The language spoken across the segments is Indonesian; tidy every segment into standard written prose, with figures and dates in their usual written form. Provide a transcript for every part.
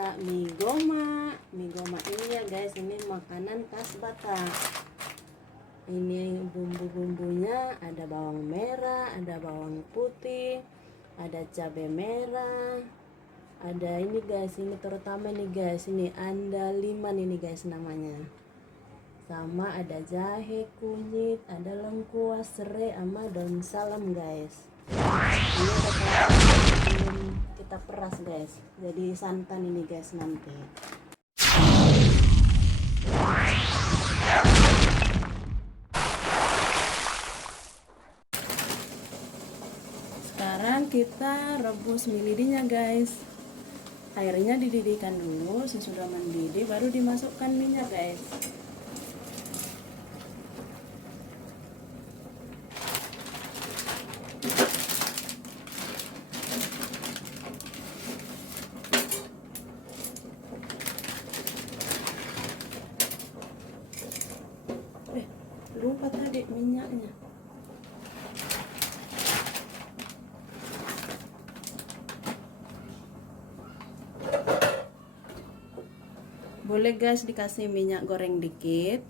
Mie goma. Mie goma ini ya guys, ini makanan khas Batak. Ini bumbu-bumbunya, ada bawang merah, ada bawang putih, ada cabai merah, ada ini guys, ini terutama nih guys, ini andaliman ini guys namanya. Sama ada jahe, kunyit, ada lengkuas, serai, sama daun salam guys. Ini belum kita peras guys, jadi santan ini guys nanti. Sekarang kita rebus mie lidinya guys. Airnya dididihkan dulu, sesudah mendidih baru dimasukkan minyak guys. Lupa tadi minyaknya. Boleh guys dikasih minyak goreng dikit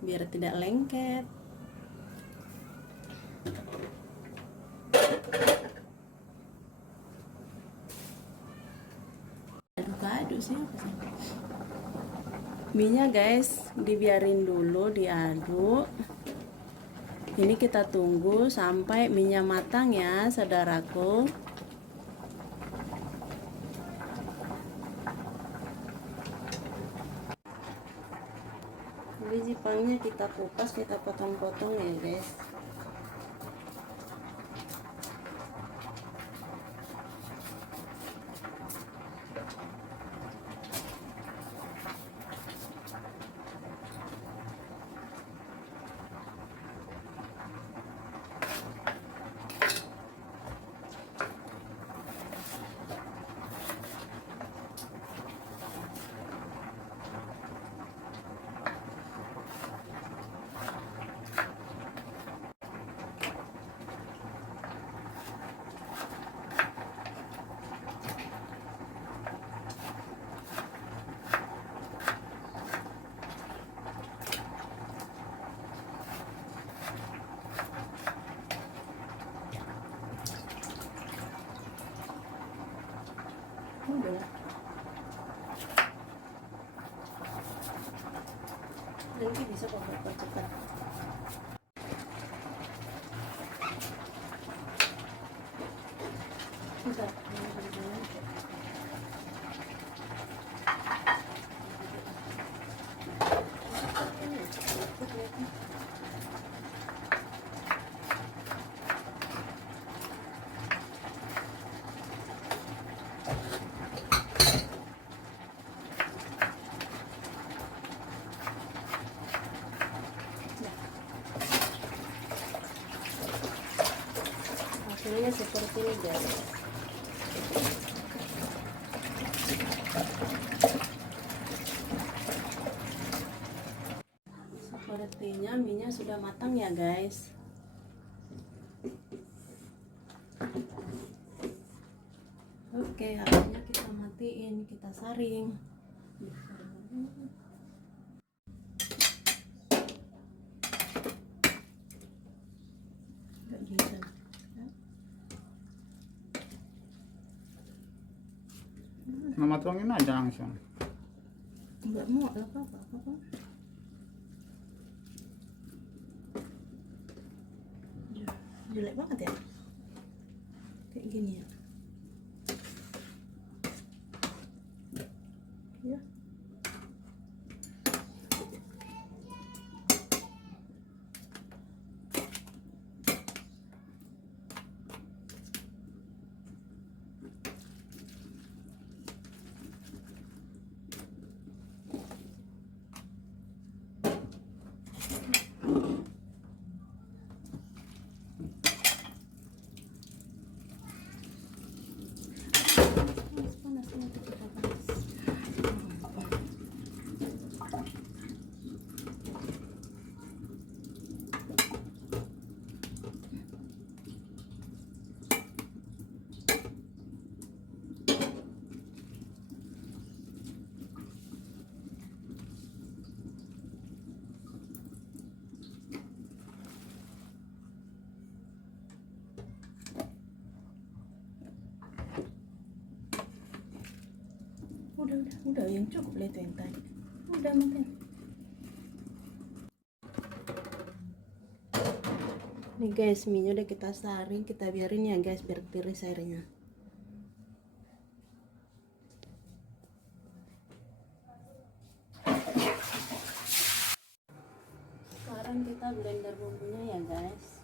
biar tidak lengket. Aduk-aduk siapa sih? Minyak guys dibiarin dulu diaduk. Ini kita tunggu sampai minyak matang ya saudaraku. Biji pangnya kita kupas, kita potong-potong ya guys. Udah. Nanti bisa kok cepat. Sudah. Hasilnya seperti ini guys. Sepertinya minyak sudah matang ya guys. Oke, apinya kita matiin, kita saring. Gak bisa. Mama tuangin aja langsung. Enggak mau apa. Jelek banget ya. Kayak gini ya. Ya. Panas nanti kita panas. Udah yang cukup lah itu yang tadi. Udah makan. Nih guys, minyak udah kita saring, kita biarin ya guys biar tiris airnya. Sekarang kita blender bumbunya ya guys.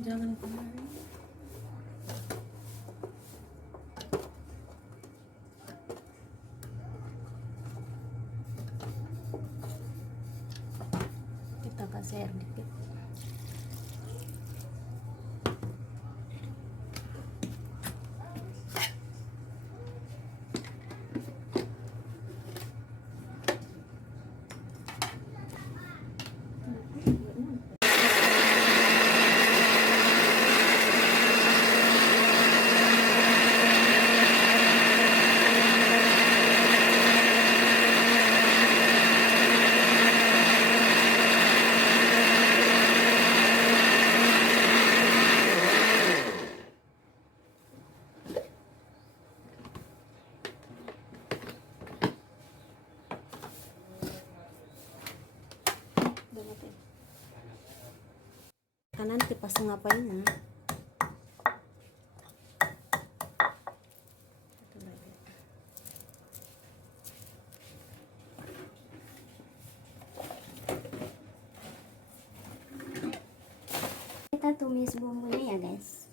Jangan kemari. Kita kasih air dikit. Nanti pas ngapainnya kita tumis bumbunya ya guys.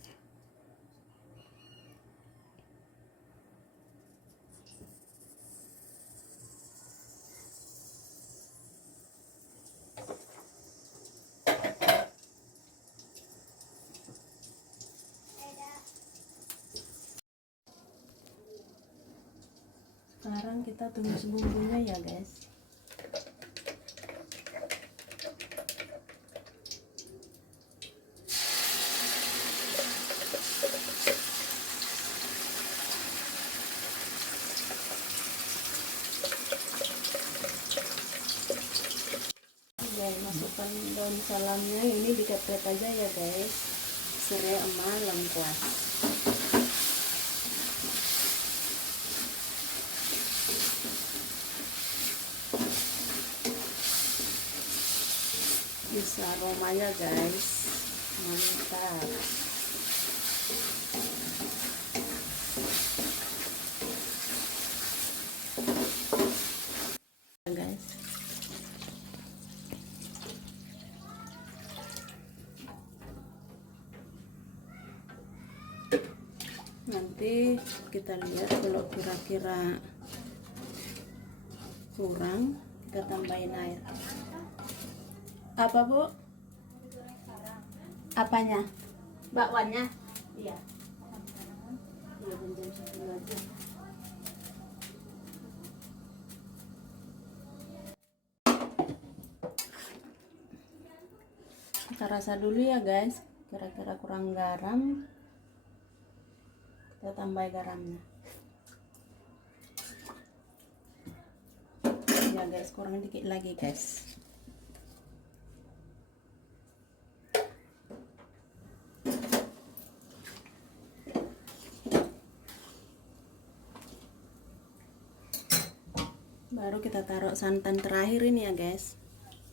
Sekarang kita tumis bumbunya ya guys. Masukkan daun salamnya, ini dikepret aja ya guys, serai sama lengkuas. Bisa aromanya guys, mantap. Guys, nanti kita lihat kalau kira-kira kurang, kita tambahin air. Apa bu? Apanya? Bakwannya? Iya. Iya, jam 10 aja. Kita rasa dulu ya guys, kira-kira kurang garam, kita tambah garamnya. Ya guys, kurang dikit lagi guys. Baru kita taruh santan terakhir ini ya guys.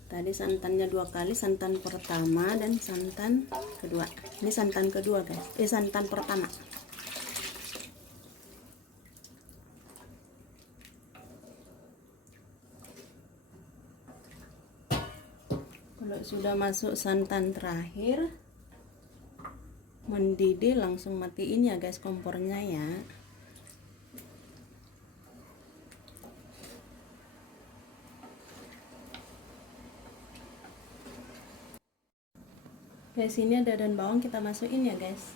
Tadi santannya 2 kali, santan pertama dan santan kedua. Ini santan kedua guys, santan pertama. Kalau sudah masuk santan terakhir mendidih, langsung matiin ya guys kompornya ya. Guys, ini ada daun bawang, kita masukin ya guys.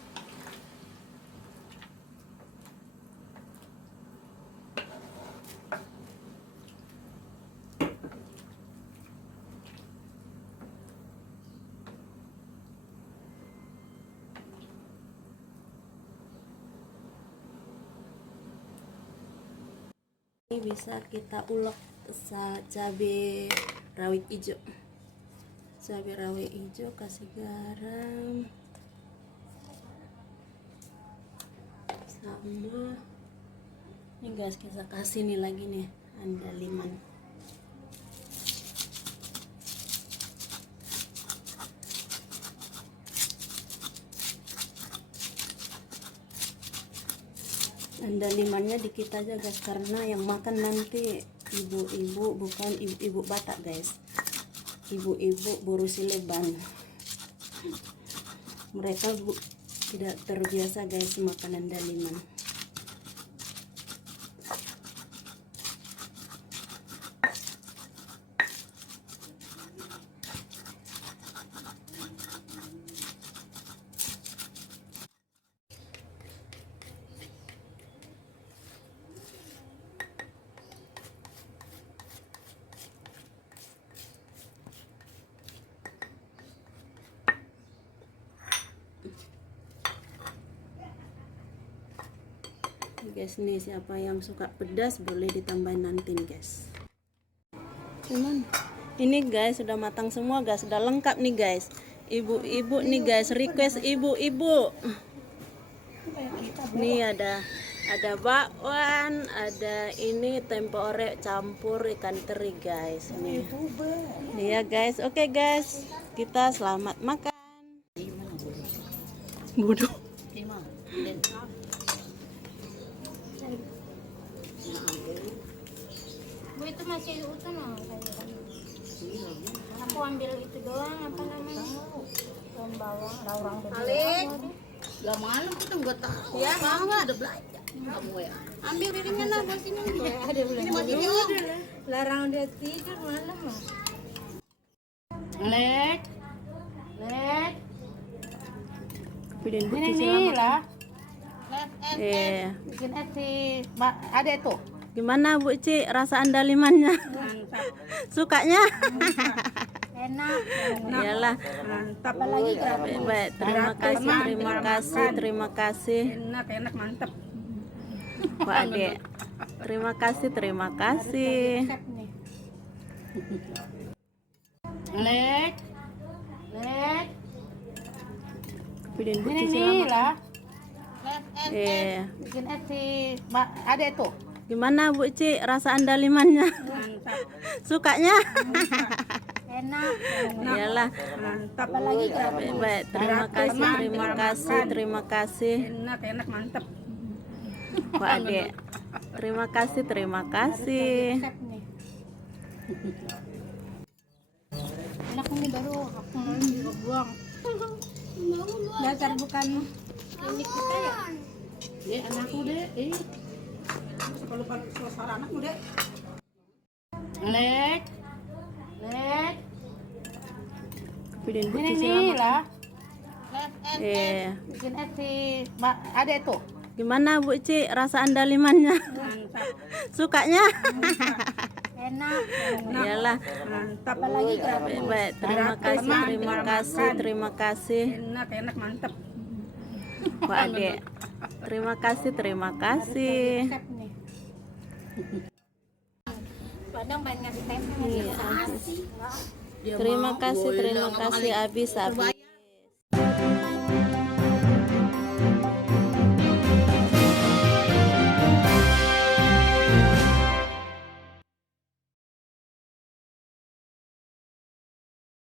Ini bisa kita ulek cabai rawit hijau. Cabai rawit hijau, kasih garam sama ini guys, kita kasih nih lagi nih andaliman. Andalimannya dikit aja guys, karena yang makan nanti ibu-ibu, bukan ibu-ibu Batak guys, ibu-ibu burusi leban. Mereka tidak terbiasa guys makan andaliman. Guys, nih siapa yang suka pedas boleh ditambahin nanti nih guys. Cuman ini guys sudah matang semua guys, sudah lengkap nih guys. Ibu-ibu nih guys, request ibu-ibu. Nih ada bakwan, ada ini tempe orek campur ikan teri guys. Nih ya guys. Oke guys, kita selamat makan. Bodoh. Bu, itu masih utuh no aku ambil itu doang, apa namanya, daun bawang, laurang Alik, lah malam kita nggak tahu. Ya, kamu ada belanja. Kamu ya. Ambil piringnya lah buat sini. ada belum. Ini masih jauh. Larang dia tidur malam mah. Lek. Pidin Ini putih nih selamat. lah. Bikin eti. Ada itu. Gimana Bu Ci rasa andalimannya? Mantap. Sukanya? Enak. Iyalah. Mantap. Apalagi Baik, terima kasih. Enak, mantap. Pak Ade. Terima kasih. Resep nih. Lek. Pidin Ini putih nih selamat. lah. Bikin eti. Ada itu. Gimana Bu Ci rasa andalimannya? Mantap. Sukanya? Enak. Iyalah. Mantap. Apalagi Baik, terima kasih. Enak, mantap. Pak Ade. Terima kasih. Resep nih. Enak nih, baru aku mau juga buang. Dasar bukan ini kita ya. Anakku deh. Kalau suara anakmu deh. Lek. Pidin Ini putih nih selamat. lah. Bikin eti. Ada itu. Gimana Bu Ci rasa andalimannya? Mantap. Sukanya? Enak. Iyalah. Mantap. Apalagi Baik, terima kasih. Enak, mantap. Pak Ade. Terima kasih. Resep nih. Padang pengen ngasih tempe. Iya, terima kasih habis.